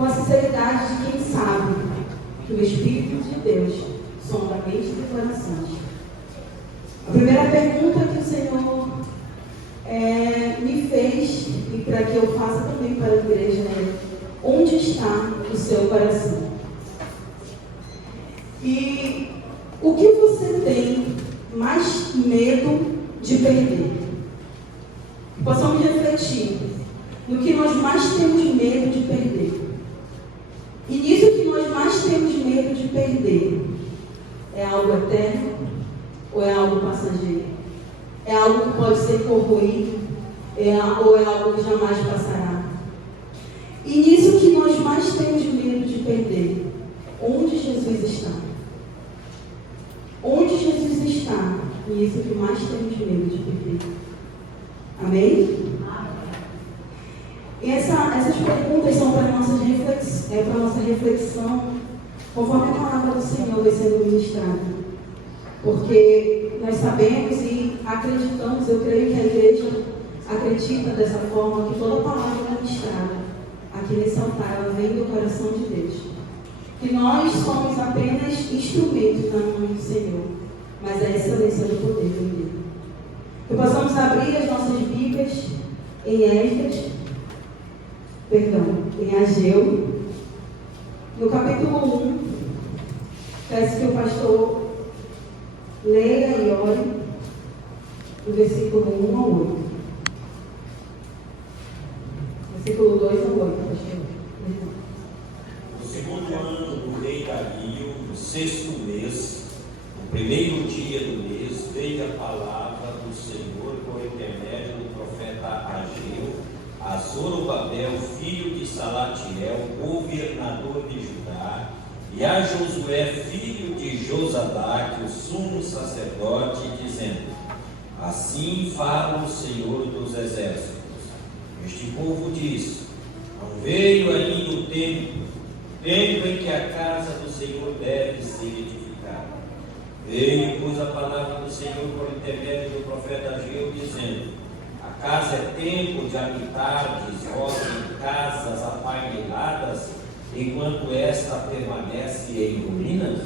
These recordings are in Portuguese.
com a sinceridade de quem sabe que o Espírito de Deus sonda mentes e corações. A primeira pergunta que o Senhor me fez, e para que eu faça também para a igreja, é: onde está o seu coração? E o que você tem mais medo de perder? Possamos refletir no que nós mais temos medo de perder. E nisso que nós mais temos medo de perder, é algo eterno ou é algo passageiro? É algo que pode ser corroído ou é algo que jamais passará? E nisso que nós mais temos medo de perder, onde Jesus está? Onde Jesus está? Nisso que mais temos medo de perder. Amém? E essas perguntas são para a nossa reflexão, conforme a palavra do Senhor vai sendo ministrada. Porque nós sabemos e acreditamos, eu creio que a igreja acredita dessa forma, que toda palavra ministrada aqui nesse altar, ela vem do coração de Deus. Que nós somos apenas instrumentos na mão do Senhor, mas a excelência do poder dele. Que possamos abrir as nossas Bíblias em Ageu, no capítulo 1, peço que o pastor leia e ore, do versículo 1 ao 8. Versículo 2 ao 8, pastor. No segundo ano do rei Dario, no sexto mês, no primeiro dia do mês, veio a palavra do Senhor por intermédio do profeta Ageu a Zorobabel, filho de Salatiel, governador de Judá, e a Josué, filho de Josadaque, o sumo sacerdote, dizendo: assim fala o Senhor dos exércitos. Este povo diz: não veio ainda o tempo em que a casa do Senhor deve ser edificada. Veio, pois, a palavra do Senhor por intermédio do profeta Ageu, dizendo: a casa é tempo de habitardes vós em casas apaineladas, enquanto esta permanece em ruínas?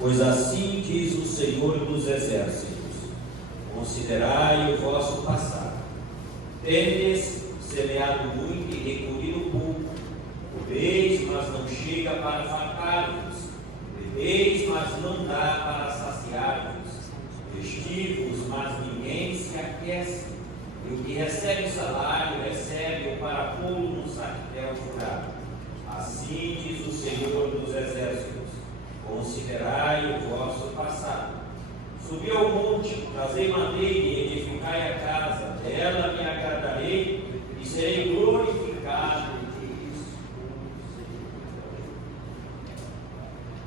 Pois assim diz o Senhor dos exércitos: considerai o vosso passado. Tendes semeado muito e recolhido pouco. Comeis, mas não chega para fartar-vos. Bebeis, mas não dá para saciar-vos. Vestivos, mas ninguém se aquece. E o que recebe o salário, recebe-o para pô-lo no saquetel furado. Assim diz o Senhor dos exércitos: considerai o vosso passado. Subi ao monte, trazei madeira e edificai a casa. Dela me agradarei e serei glorificado.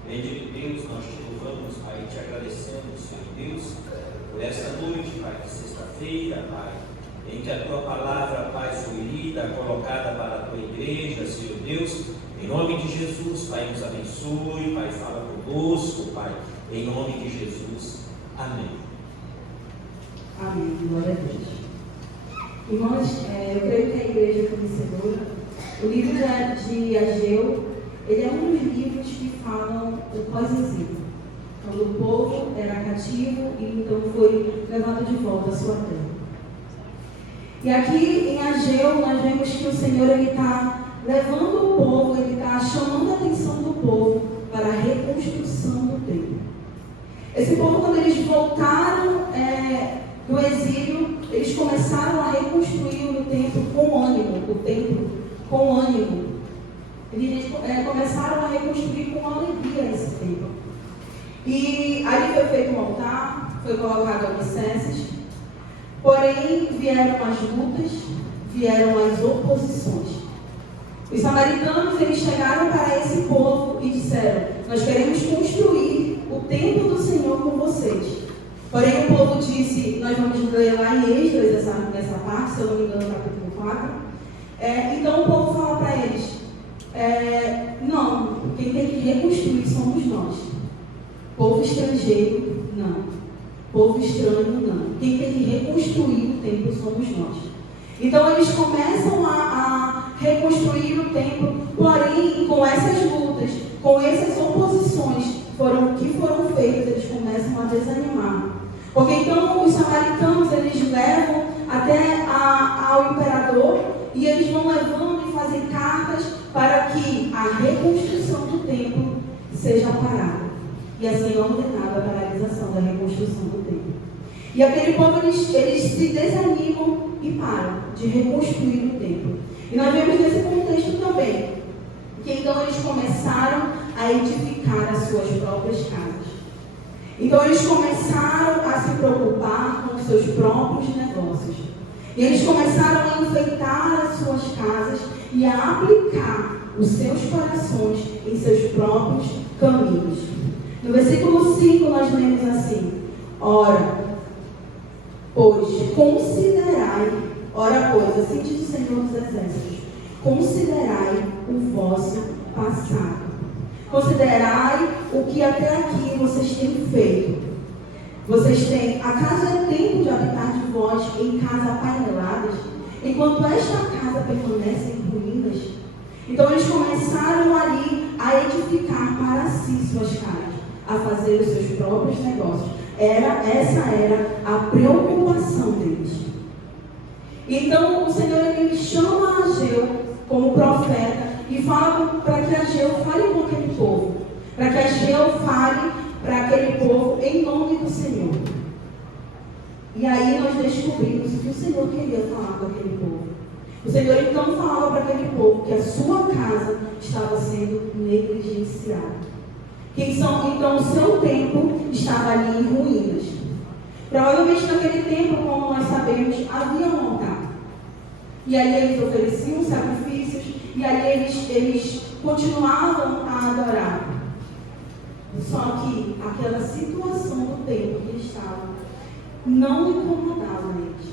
Bendito Deus, nós te louvamos, Pai, te agradecemos, Senhor Deus, por esta noite, Pai, de sexta-feira, Pai, em que a tua palavra, Pai, foi lida, colocada para a tua igreja, Senhor Deus. Em nome de Jesus, Pai, nos abençoe, Pai, fala conosco, Pai, em nome de Jesus. Amém. Amém. Glória a Deus. Irmãos, eu creio que a igreja é conhecedora. O livro de Ageu, ele é um dos livros que falam do pós-exílio, quando o povo era cativo e então foi levado de volta à sua terra. E aqui em Ageu nós vemos que o Senhor está levando o povo, ele está chamando a atenção do povo para a reconstrução do templo. Esse povo, quando eles voltaram do exílio, eles começaram a reconstruir o templo com ânimo, Eles começaram a reconstruir com alegria esse templo. E ali foi feito um altar, foi colocado alicerces, porém vieram as lutas, vieram as oposições. Os samaritanos, eles chegaram para esse povo e disseram: nós queremos construir o templo do Senhor com vocês. Porém o povo disse, nós vamos ler lá em Esdras essa parte, se eu não me engano, no capítulo 4. Então o povo fala para eles: não, quem tem que reconstruir somos nós. Povo estrangeiro, não. Povo estranho, não. Quem tem que reconstruir o templo somos nós. Então eles começam a reconstruir o templo, porém, com essas lutas, com essas oposições que foram feitas, eles começam a desanimar. Porque então os samaritanos, eles levam até ao imperador e eles vão levando e fazem cartas para que a reconstrução do templo seja parada. E assim é ordenada a paralisação da reconstrução do templo. E aquele povo, eles se desanimam e param de reconstruir o templo. E nós vemos nesse contexto também, que então eles começaram a edificar as suas próprias casas. Então eles começaram a se preocupar com os seus próprios negócios. E eles começaram a enfeitar as suas casas e a aplicar os seus corações em seus próprios caminhos. No versículo 5 nós lemos assim: Ora, pois, assim diz o Senhor dos Exércitos, considerai o vosso passado. Considerai o que até aqui vocês têm feito. Vocês têm, acaso é tempo de habitar de vós em casas apaineladas, enquanto esta casa permanece em ruínas? Então eles começaram ali a edificar para si suas casas, a fazer os seus próprios negócios. Essa era a preocupação deles. Então o Senhor ele chama Ageu como profeta e fala para que Ageu fale com aquele povo, para que Ageu fale para aquele povo em nome do Senhor. E aí nós descobrimos que o Senhor queria falar com aquele povo. O Senhor então falava para aquele povo que a sua casa estava sendo negligenciada. Então o seu templo estava ali em ruínas. Provavelmente naquele tempo, como nós sabemos, havia um altar. E ali eles ofereciam sacrifícios, e ali eles continuavam a adorar. Só que aquela situação do templo que eles estavam não incomodava eles.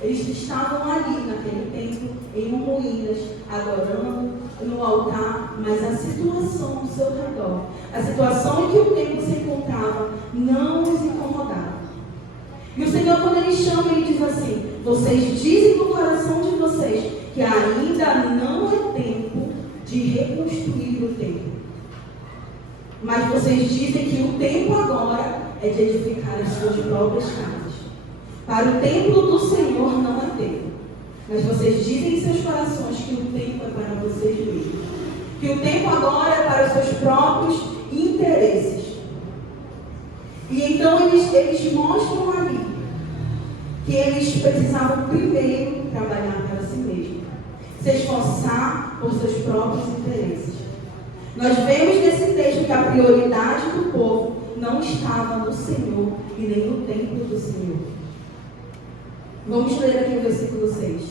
Eles estavam ali naquele templo, em ruínas, adorando no altar, mas a situação ao seu redor, a situação em que o templo se encontrava, não os incomodava. E o Senhor, quando Ele chama, Ele diz assim: vocês dizem no coração de vocês que ainda não é tempo de reconstruir o templo. Mas vocês dizem que o tempo agora é de edificar as suas próprias casas. Para o templo do Senhor não é tempo. Mas vocês dizem em seus corações que o tempo é para vocês mesmos. Que o tempo agora é para os seus próprios interesses. E então eles mostram ali que eles precisavam primeiro trabalhar para si mesmos. Se esforçar por seus próprios interesses. Nós vemos nesse texto que a prioridade do povo não estava no Senhor e nem no templo do Senhor. Vamos ler aqui o versículo 6.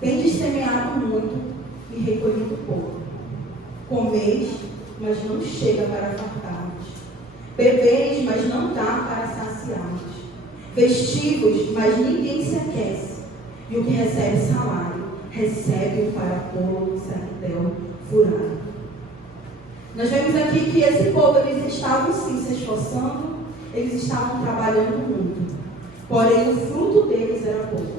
Tendes semeado muito e recolhido pouco. Comeis, mas não chega para fartar-vos. Bebeis, mas não dá para saciar-vos. Vestivos, mas ninguém se aquece. E o que recebe salário, recebe-o para pôr no cemitério furado. Nós vemos aqui que esse povo, eles estavam sim se esforçando, eles estavam trabalhando muito. Porém, o fruto deles era pouco.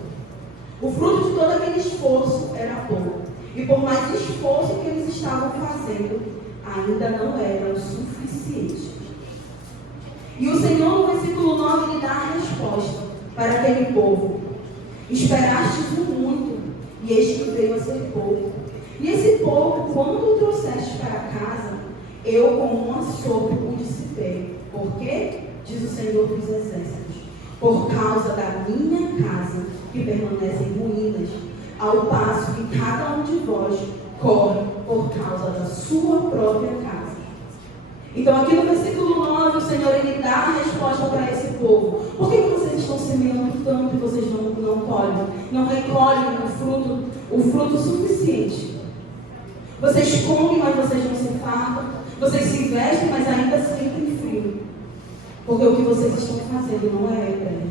O fruto de todo aquele esforço era pouco. E por mais esforço que eles estavam fazendo, ainda não era o suficiente. E o Senhor, no versículo 9, lhe dá a resposta para aquele povo. Esperastes o muito, e este veio a ser pouco. E esse pouco, quando o trouxeste para casa, eu com uma sopro o dissipei. Por quê? Diz o Senhor dos Exércitos. Por causa da minha casa, que permanece em ruínas, ao passo que cada um de vós corre por causa da sua própria casa. Então aqui no versículo 9, o Senhor ele dá a resposta para esse povo. Por que vocês estão semeando tanto e vocês não colhem, não recolhem o fruto suficiente? Vocês comem, mas vocês não se fartam. Vocês se vestem, mas ainda sentem frio. Porque o que vocês estão fazendo não é eterno.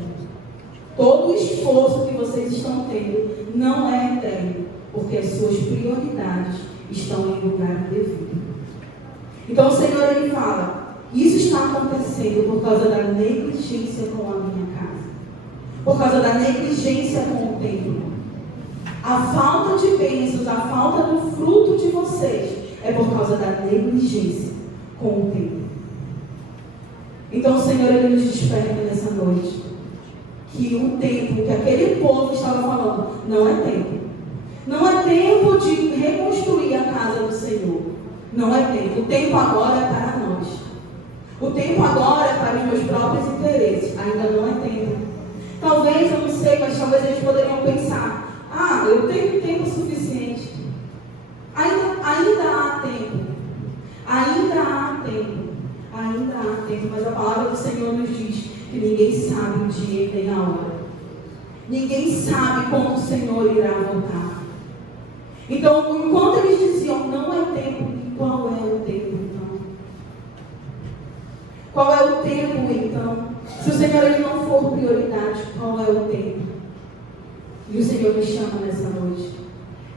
Todo o esforço que vocês estão tendo não é eterno. Porque as suas prioridades estão em lugar indevido. Então o Senhor ele fala: Isso está acontecendo por causa da negligência com a minha casa. Por causa da negligência com o templo. A falta de bênçãos, a falta do fruto de vocês é por causa da negligência com o templo. Então o Senhor, Ele nos desperta nessa noite. Que o tempo que aquele povo estava falando, não é tempo. Não é tempo de reconstruir a casa do Senhor. Não é tempo. O tempo agora é para nós. O tempo agora é para os meus próprios interesses. Ainda não é tempo. Talvez, eu não sei, mas talvez eles poderiam pensar: eu tenho tempo suficiente. Ainda há tempo. Ainda há tempo. Ainda há tempo. Mas a palavra do Senhor nos diz que ninguém sabe o dia nem a hora. Ninguém sabe quando o Senhor irá voltar. Então, enquanto eles diziam não é tempo, qual é o tempo então? Qual é o tempo então? Se o Senhor ele não for prioridade, qual é o tempo? E o Senhor me chama nessa noite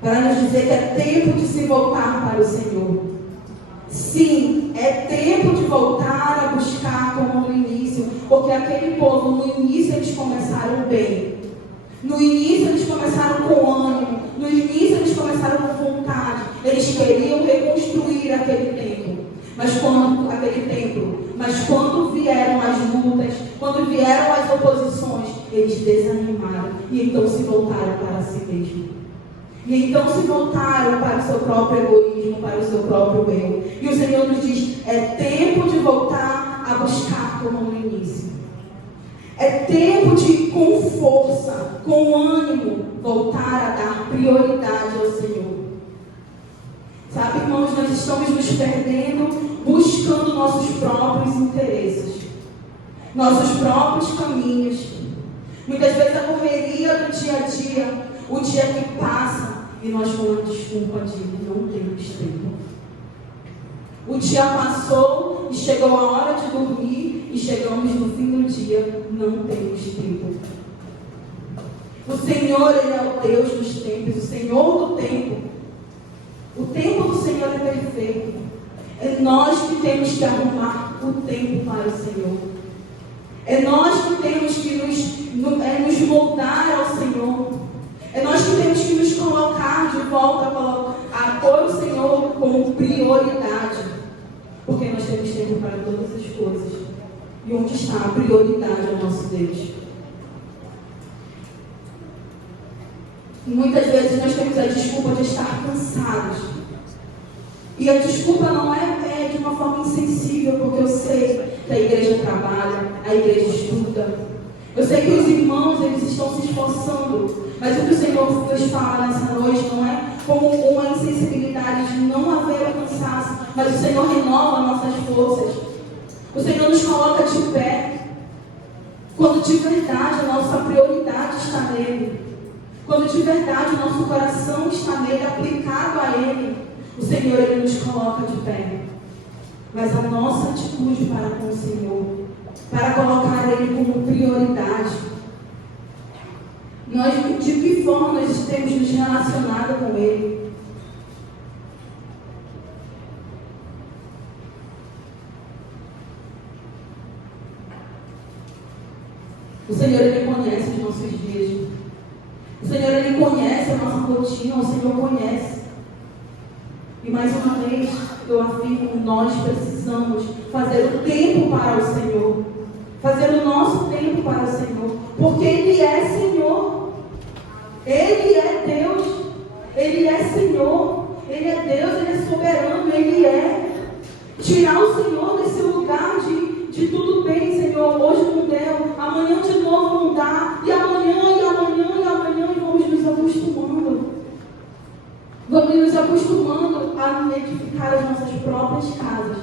para nos dizer que é tempo de se voltar para o Senhor. Sim, é tempo de voltar a buscar como no início, porque aquele povo, no início eles começaram bem. No início eles começaram com ânimo, no início eles começaram com vontade. Eles queriam reconstruir aquele templo. Mas quando vieram as lutas, quando vieram as oposições, eles desanimaram e então se voltaram para si mesmos. E então se voltaram para o seu próprio egoísmo, para o seu próprio eu. E o Senhor nos diz: é tempo de voltar a buscar como no início. É tempo de, com força, com ânimo, voltar a dar prioridade ao Senhor. Sabe, irmãos, nós estamos nos perdendo, buscando nossos próprios interesses, nossos próprios caminhos. Muitas vezes a correria do dia a dia, o dia que passa, e nós com a desculpa de não temos tempo. O dia passou e chegou a hora de dormir e chegamos no fim do dia, não temos tempo. O Senhor, Ele é o Deus dos tempos, o Senhor do tempo. O tempo do Senhor é perfeito. É nós que temos que arrumar o tempo para o Senhor. É nós que temos que nos moldar ao Senhor. É nós que temos que nos colocar de volta a pôr o Senhor como prioridade. Porque nós temos tempo para todas as coisas. E onde está a prioridade ao nosso Deus? Muitas vezes nós temos a desculpa de estar cansados. E a desculpa não é de uma forma insensível, porque eu sei que a igreja trabalha, a igreja estuda. Eu sei que os irmãos, eles estão se esforçando. Mas o que o Senhor nos fala nessa noite não é como uma insensibilidade de não haver o cansaço, mas o Senhor renova nossas forças. O Senhor nos coloca de pé quando de verdade a nossa prioridade está nele. Quando de verdade o nosso coração está nele, aplicado a ele, o Senhor ele nos coloca de pé. Mas a nossa atitude para com o Senhor, para colocar ele como prioridade, de que forma nós temos nos relacionado com ele? O Senhor ele conhece os nossos dias. O Senhor ele conhece a nossa rotina, o Senhor conhece. E mais uma vez eu afirmo, nós precisamos fazer o tempo para o Senhor. Fazer o nosso tempo para o Senhor. Porque Ele é Senhor. Ele é Deus. Ele é Senhor. Ele é Deus, Ele é soberano. Ele é. Tirar o Senhor desse lugar de tudo bem, Senhor. Hoje não deu. Amanhã de novo não dá. E amanhã, e amanhã, e amanhã. E vamos nos acostumando. Vamos nos acostumando a edificar as nossas próprias casas.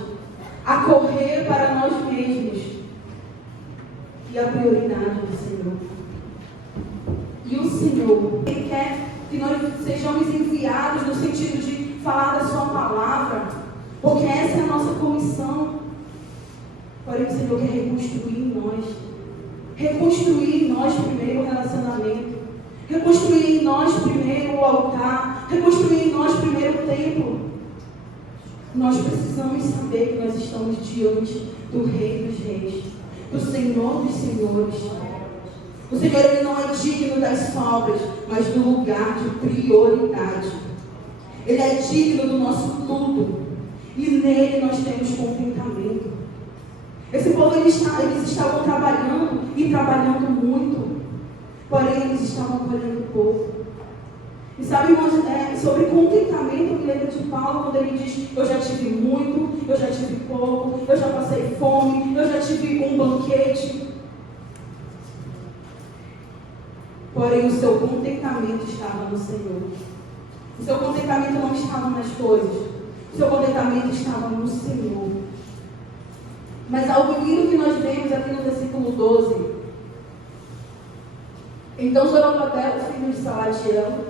A correr para nós mesmos. E a prioridade do Senhor. E o Senhor, Ele quer que nós sejamos enviados no sentido de falar da sua palavra, porque essa é a nossa comissão. Porém, o Senhor quer reconstruir em nós. Reconstruir em nós primeiro o relacionamento. Reconstruir em nós primeiro o altar. Reconstruir em nós primeiro o templo. Nós precisamos saber que nós estamos diante do Rei dos Reis, do Senhor dos Senhores. O Senhor, Ele não é digno das sobras, mas do lugar de prioridade. Ele é digno do nosso tudo. E nele nós temos contentamento. Esse povo, eles estavam trabalhando e trabalhando muito. Porém, eles estavam colhendo pouco. E sabe, irmãos, sobre contentamento, eu me lembro de Paulo, quando ele diz: eu já tive muito, eu já tive pouco, eu já passei fome, eu já tive um banquete. Porém, o seu contentamento estava no Senhor. O seu contentamento não estava nas coisas. O seu contentamento estava no Senhor. Mas algo lindo que nós vemos aqui no versículo 12. Então Zorobabel, filho de Salatiel,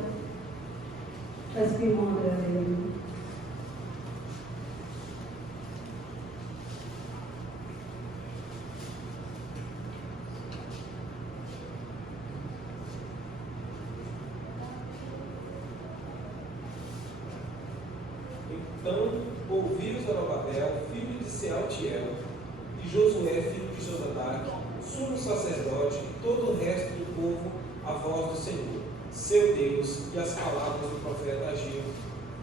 parece que o irmão André veio. Então ouviu Zorobabel, filho de Sealtiel, e Josué, filho de Josadaque, sumo sacerdote, e todo o resto do povo, a voz do Senhor, seu Deus, e as palavras do profeta Ageu,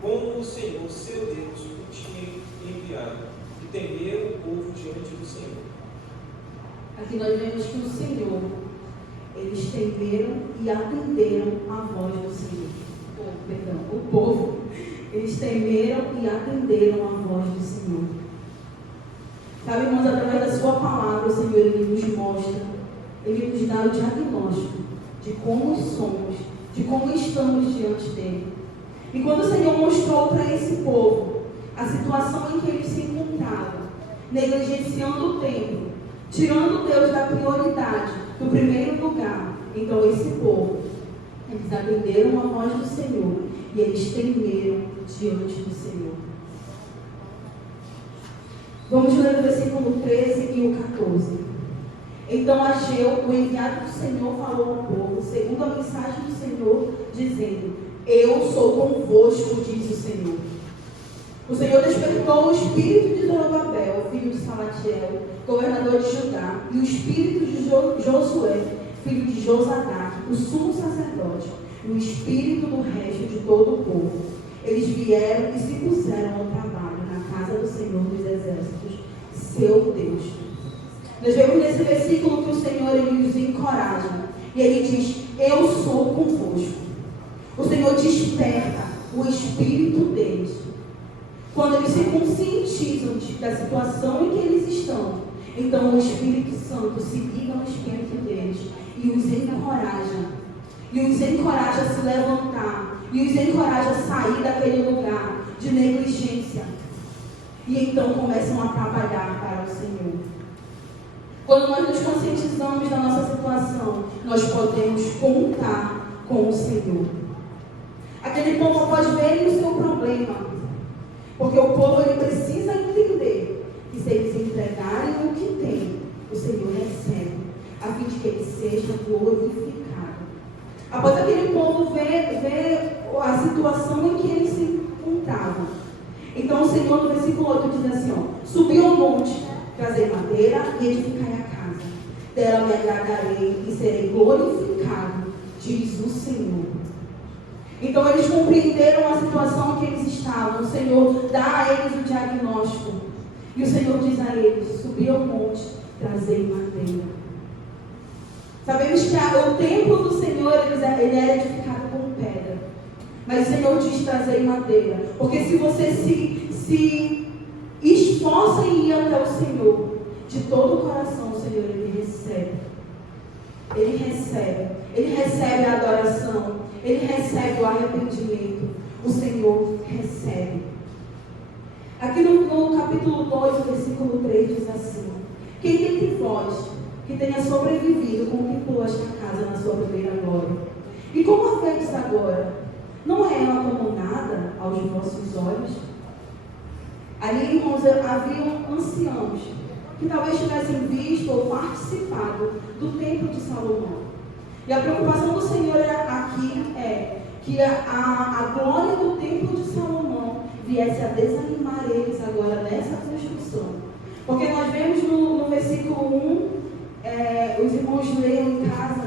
como o Senhor, seu Deus, o tinha enviado, e temeram o povo diante do Senhor. Aqui nós vemos que o Senhor, eles temeram e atenderam a voz do Senhor. O povo, eles temeram e atenderam a voz do Senhor. Sabe, irmãos, através da sua palavra, o Senhor, Ele nos mostra, Ele nos dá o diagnóstico de como somos, de como estamos diante dEle. E quando o Senhor mostrou para esse povo a situação em que eles se encontravam, negligenciando o templo, tirando Deus da prioridade, do primeiro lugar, então esse povo, eles atenderam a voz do Senhor e eles temeram diante do Senhor. Vamos ler o versículo 13 e o 14. Então Ageu, o enviado do Senhor, falou ao povo, segundo a mensagem do Senhor, dizendo: eu sou convosco, diz o Senhor. O Senhor despertou o espírito de Zorobabel, filho de Salatiel, governador de Judá, e o espírito de Josué, filho de Josadaque, o sumo sacerdote, e o espírito do resto de todo o povo. Eles vieram e se puseram ao trabalho na casa do Senhor dos Exércitos, seu Deus. Nós vemos nesse versículo que o Senhor, Ele nos encoraja. E Ele diz: eu sou convosco. O Senhor desperta o espírito deles. Quando eles se conscientizam da situação em que eles estão, então o Espírito Santo se liga ao espírito deles e os encoraja. E os encoraja a se levantar. E os encoraja a sair daquele lugar de negligência. E então começam a trabalhar para o Senhor. Quando nós nos conscientizamos da nossa situação, nós podemos contar com o Senhor. Aquele povo pode ver o seu problema. Porque o povo, ele precisa entender que se eles entregarem o que tem, o Senhor recebe, a fim de que ele seja glorificado. Após aquele povo ver a situação em que eles se encontravam, então o Senhor, no versículo 8, diz assim: subiu ao monte, trazei madeira e edificai a casa. Dela me agradarei e serei glorificado, diz o Senhor. Então eles compreenderam a situação em que eles estavam. O Senhor dá a eles o diagnóstico. E o Senhor diz a eles: subi ao monte, trazei madeira. Sabemos que o templo do Senhor, ele era edificado com pedra. Mas o Senhor diz: trazei madeira. Porque se você se esforça em ir até o Senhor, de todo o coração, o Senhor, Ele recebe. Ele recebe. Ele recebe a adoração. Ele recebe o arrependimento. O Senhor recebe. Aqui no capítulo 2, versículo 3, diz assim: quem dentre vós que tenha sobrevivido contemplou esta casa na sua primeira glória? E como a vedes agora? Não é ela como nada aos vossos olhos? Ali, irmãos, haviam anciãos que talvez tivessem visto ou participado do templo de Salomão. E a preocupação do Senhor aqui é que a glória do templo de Salomão viesse a desanimar eles agora nessa construção. Porque nós vemos no versículo 1, os irmãos leiam em casa,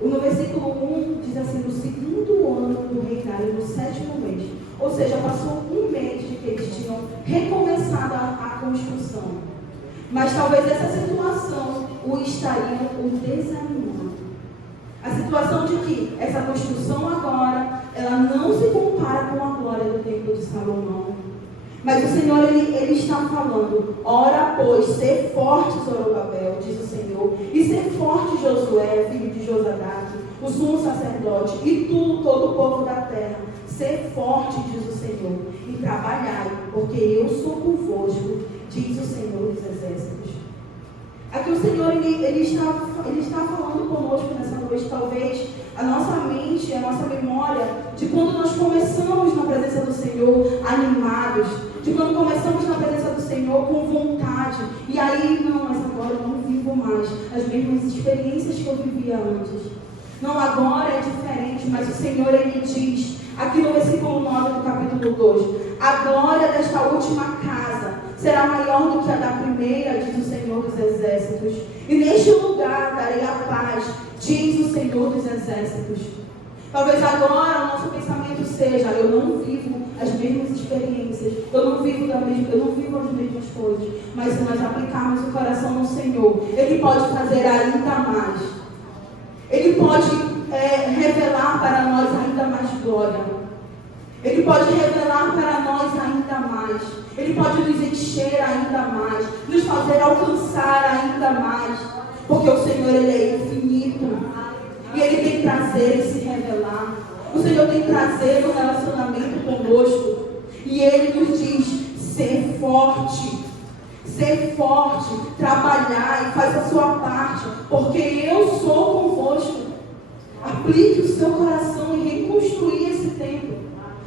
no versículo 1 diz assim: no segundo ano do reinado, no 7º mês. Ou seja, passou um mês de que eles tinham recomeçado a construção. Mas talvez essa situação o estaria desanimando. A situação de que essa construção agora, ela não se compara com a glória do templo de Salomão. Mas o Senhor, ele está falando: ora, pois, ser forte, Zorobabel, diz o Senhor, e ser forte, Josué, filho de Josadac, o sumo sacerdote, e tu, todo o povo da terra, ser forte, diz o Senhor, e trabalhai, porque eu sou convosco, diz o Senhor dos exércitos. Aqui o Senhor, ele está falando conosco nessa noite. Talvez a nossa mente, a nossa memória, de quando nós começamos na presença do Senhor animados, de quando começamos na presença do Senhor com vontade, e aí, não, mas agora eu não vivo mais as mesmas experiências que eu vivia antes. Não, agora é diferente, mas o Senhor, ele diz, aqui no versículo 9 do capítulo 2, a glória desta última casa será maior do que a da primeira, diz o Senhor dos exércitos. E neste lugar darei a paz, diz o Senhor dos exércitos. Talvez agora o nosso pensamento seja: eu não vivo as mesmas experiências, eu não vivo as mesmas coisas. Mas se nós aplicarmos o coração no Senhor, Ele pode fazer ainda mais. Ele pode revelar para nós ainda mais glória. Ele pode revelar para nós ainda mais. Ele pode nos encher ainda mais, nos fazer alcançar ainda mais. Porque o Senhor, Ele é infinito. E Ele tem prazer em se revelar. O Senhor tem prazer no relacionamento conosco. E Ele nos diz: ser forte. Ser forte, trabalhar e faz a sua parte, porque eu sou convosco. Aplique o seu coração em reconstruir esse templo.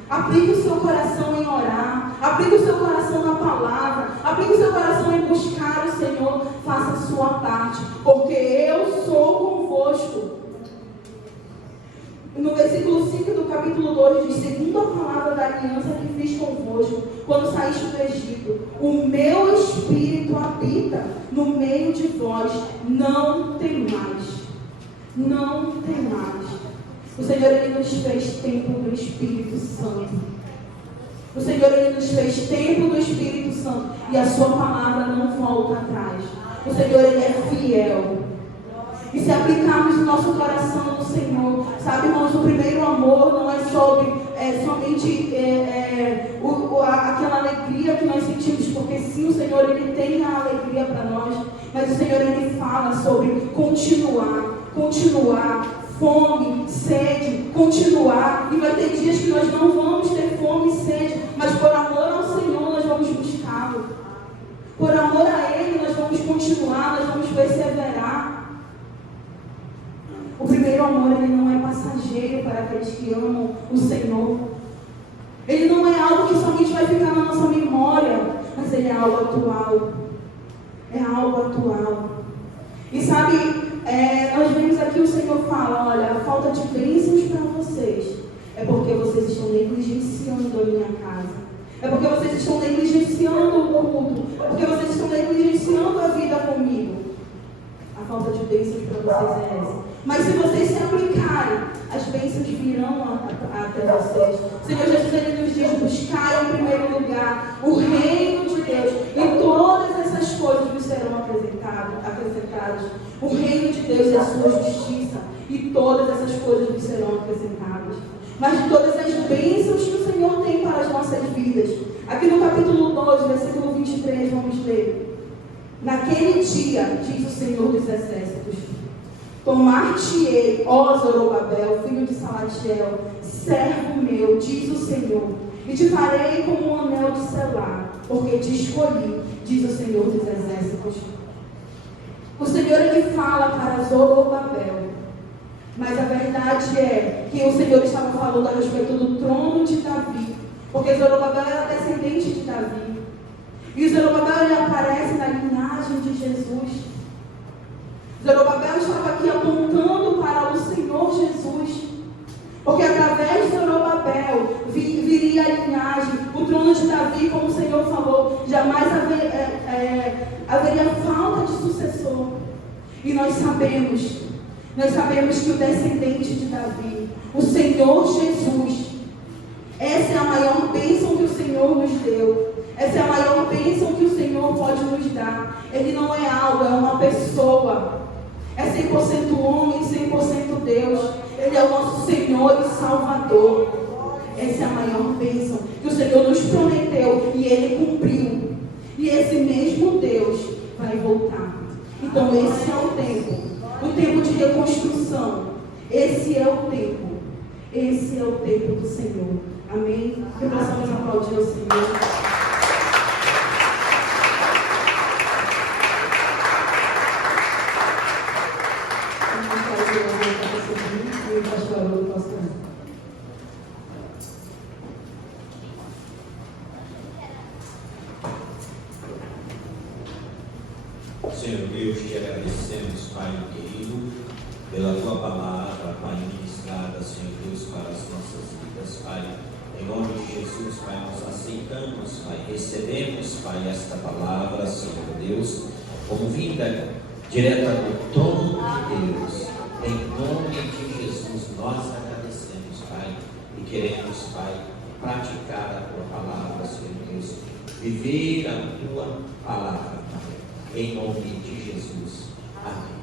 Aplique o seu coração em orar. Aplique o seu coração na palavra. Aplique o seu coração em buscar o Senhor. Faça a sua parte, porque eu sou convosco. No versículo 5 do capítulo 2 diz: segundo a palavra da aliança que fiz convosco, quando saíste do Egito, o meu Espírito habita no meio de vós. Não temais. Não temais. O Senhor, Ele nos fez templo do Espírito Santo. O Senhor, Ele nos fez templo do Espírito Santo. E a sua palavra não volta atrás. O Senhor, Ele é fiel. E se aplicarmos o nosso coração no Senhor, sabe, irmãos, o primeiro amor não é somente aquela alegria que nós sentimos, porque sim, o Senhor, Ele tem a alegria para nós, mas o Senhor, Ele fala sobre continuar, fome, sede, continuar, e vai ter dias que nós não vamos ter fome e sede, mas por amor ao Senhor nós vamos buscá-lo, por amor a Ele nós vamos continuar, nós vamos perseverar. O primeiro amor, ele não é passageiro para aqueles que amam o Senhor. Ele não é algo que somente vai ficar na nossa memória, mas ele é algo atual. É algo atual. E sabe, nós vemos aqui o Senhor fala: olha, a falta de bênçãos para vocês é porque vocês estão negligenciando a minha casa. É porque vocês estão negligenciando o culto. É porque vocês estão negligenciando a vida comigo. A falta de bênçãos para vocês é essa. Mas se vocês se aplicarem, as bênçãos virão até vocês. O Senhor Jesus, Ele nos diz: buscar em primeiro lugar o reino de Deus, e todas essas coisas vos serão acrescentadas. O reino de Deus é a sua justiça, e todas essas coisas vos serão acrescentadas. Mas de todas as bênçãos que o Senhor tem para as nossas vidas, aqui no capítulo 12, versículo 23, vamos ler: naquele dia, diz o Senhor dos exércitos, tomar-te-ei, ó Zorobabel, filho de Salatiel, servo meu, diz o Senhor, e te farei como um anel de selar, porque te escolhi, diz o Senhor dos exércitos. O Senhor, Ele fala para Zorobabel, mas a verdade é que o Senhor estava falando a respeito do trono de Davi, porque Zorobabel era descendente de Davi, e Zorobabel, ele aparece na linhagem de Jesus. Zorobabel estava aqui apontando para o Senhor Jesus, porque através de Zorobabel viria a linhagem, o trono de Davi, como o Senhor falou, jamais haveria falta de sucessor. E nós sabemos que o descendente de Davi, o Senhor Jesus, essa é a maior bênção que o Senhor nos deu. Essa é a maior bênção que o Senhor pode nos dar. Ele não é algo, é uma pessoa. É 100% homem, 100% Deus. Ele é o nosso Senhor e Salvador. Essa é a maior bênção que o Senhor nos prometeu e Ele cumpriu. E esse mesmo Deus vai voltar. Então esse é o tempo de reconstrução. Esse é o tempo do Senhor. Amém? Que possamos aplaudir ao Senhor. Senhor Deus, te agradecemos, Pai querido, pela tua palavra, Pai, ministrada, Senhor Deus, para as nossas vidas, Pai. Em nome de Jesus, Pai, nós aceitamos, Pai, recebemos, Pai, esta palavra, Senhor Deus, como vinda direta do trono de Deus. Em nome de Jesus, nós agradecemos, Pai, e queremos, Pai, praticar a tua palavra, Senhor Deus, viver a tua palavra, Pai. Em nome de Jesus. Amém.